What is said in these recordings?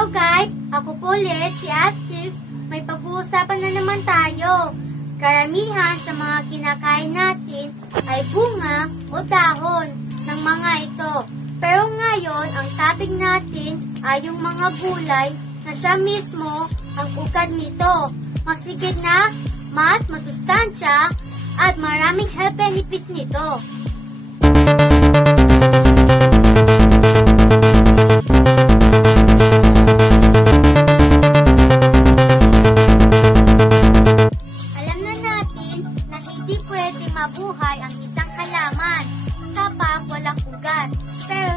Hello guys! Ako po ulit, si Askis. May pag-uusapan na naman tayo. Karamihan sa mga kinakain natin ay bunga o dahon ng mga ito. Pero ngayon, ang topic natin ay yung mga gulay na siya mismo ang ugat nito. Masigit na, mas masustansya at maraming health benefits nito. Mabuhay ang isang halaman kapag walang ugat. Pero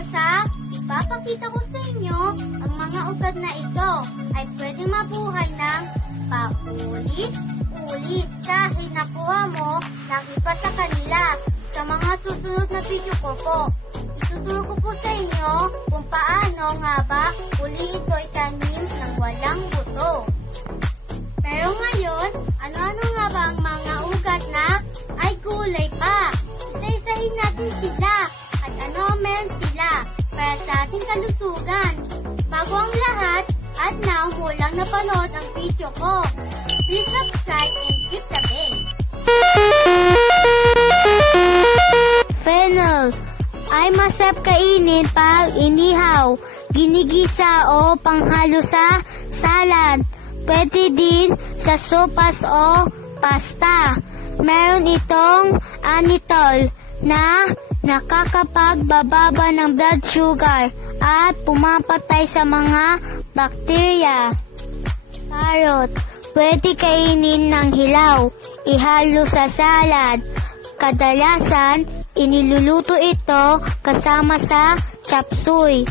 papakita ko sa inyo, ang mga ugat na ito ay pwedeng mabuhay ng paulit-ulit dahil nakuha mo ng iba sa kanila. Sa mga susunod na video ko po, ituturo ko po sa inyo kung paano nga ba uli ito itanim ng walang buto. Pero ngayon, ano-ano nga ba ang mga ugat na ay gulay pa? Isa-isahin natin sila at ano meron sila para sa ating kalusugan. Bago ang lahat, at now mo lang napanood ang video ko. Please subscribe and click the bell. Fennel ay masarap kainin pag inihaw, ginigisa o panghalo sa salad. Pwede din sa sopas o pasta. Meron itong anitol na nakakapagbababa ng blood sugar at pumapatay sa mga bakterya. Carrot, pwede kainin ng hilaw, ihalo sa salad. Kadalasan, iniluluto ito kasama sa chop suey.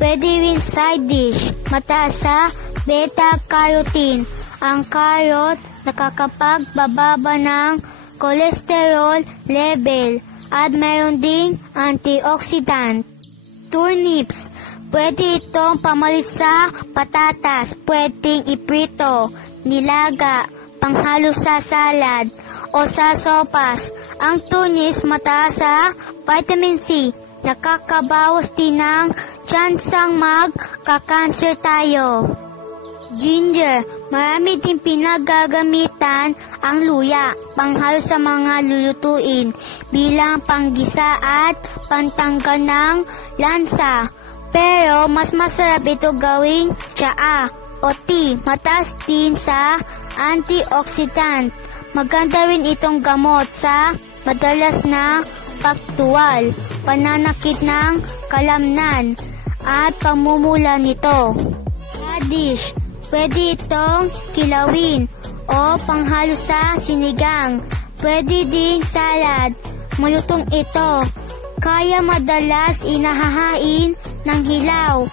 Pwede rin side dish, mataas sa beta-carotene. Ang carrot nakakapagbababa ng cholesterol level at mayroon ding antioxidant. Turnips, pwede itong pamalit sa patatas, pwedeng iprito, nilaga, panghalo sa salad o sa sopas. Ang turnips mataas sa vitamin C, nakakabawas din ng tsansang magka-cancer tayo. Ginger, marami din pinagagamitan ang luya, panghalo sa mga lulutuin bilang panggisa at pantanggal ng lansa. Pero mas masarap ito gawing tsaa o tea, mataas din sa antioxidant. Maganda rin itong gamot sa madalas na pagtuwal, pananakit ng kalamnan at pamumula nito. Radish, pwede itong kilawin o panghalo sa sinigang. Pwede ding salad. Malutong ito. Kaya madalas inahahain ng hilaw.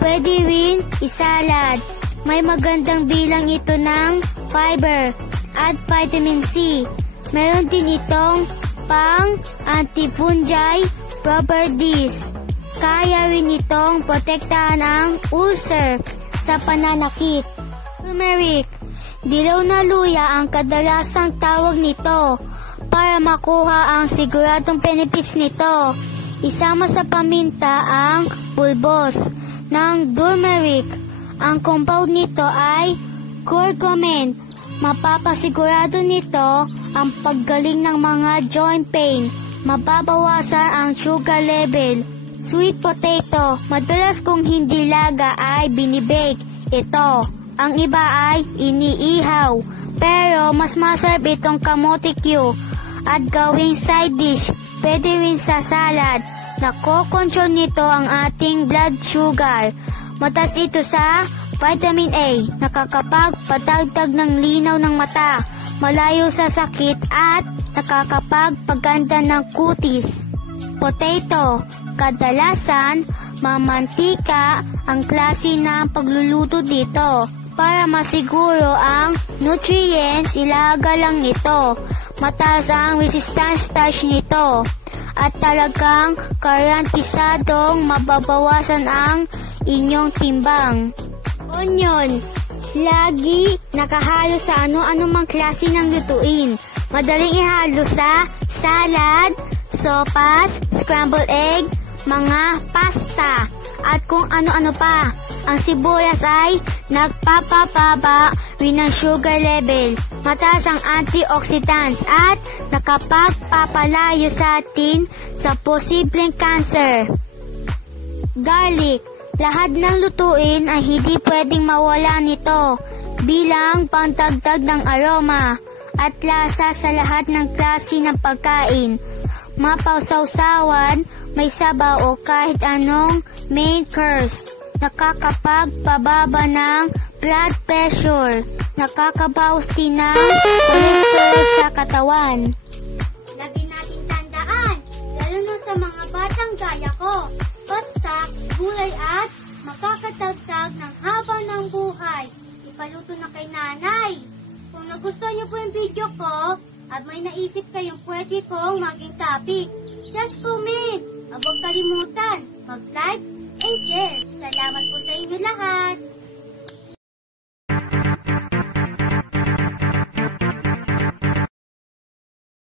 Pwede rin isalad. May magandang bilang ito ng fiber at vitamin C. Meron din itong pang-antifungal properties. Kaya rin itong protektahan ang ulcer sa pananakit. Turmeric, dilaw na luya ang kadalasang tawag nito. Para makuha ang siguradong benefits nito, isama sa paminta ang pulbos ng turmeric. Ang compound nito ay curcumin. Mapapasigurado nito ang paggaling ng mga joint pain. Mababawasan ang sugar level. Sweet potato, madalas kung hindi laga ay binibake ito. Ang iba ay iniihaw. Pero mas masarap itong kamote Q at gawing side dish. Pwede rin sa salad. Nako-control nito ang ating blood sugar. Mataas ito sa vitamin A, nakakapagpatagtag ng linaw ng mata, malayo sa sakit at nakakapagpaganda ng kutis. Potato, kadalasan mamantika ang klase ng pagluluto dito. Para masiguro ang nutrients, ilaga lang ito. Mataas ang resistance starch nito at talagang garantisadong mababawasan ang inyong timbang. Onion, lagi nakahalo sa ano-ano mang klase ng lutuin. Madaling ihalo sa salad, sopas, scrambled egg, mga pasta. at kung ano-ano pa. Ang sibuyas ay nagpapababa rin ng sugar level, mataas ang antioxidants at nakapagpapalayo sa atin sa posibleng cancer. Garlic. Lahat ng lutuin ay hindi pwedeng mawala nito bilang pangdagdag ng aroma at lasa sa lahat ng klase ng pagkain. Mapawsawsawan, may sabaw o kahit anong main course. Nakakapagpababa ng blood pressure. Nakakabawas din ng cholesterol sa katawan. Lagi nating tandaan, lalo na sa mga batang gaya ko, basta, gulay at makakatagtag ng haba ng buhay. Ipaluto na kay nanay. Kung nagustuhan niyo po yung video ko, at may naisip kayong pwede kong maging topic, just comment. Huwag kalimutan, mag-like and share. Salamat po sa inyo lahat.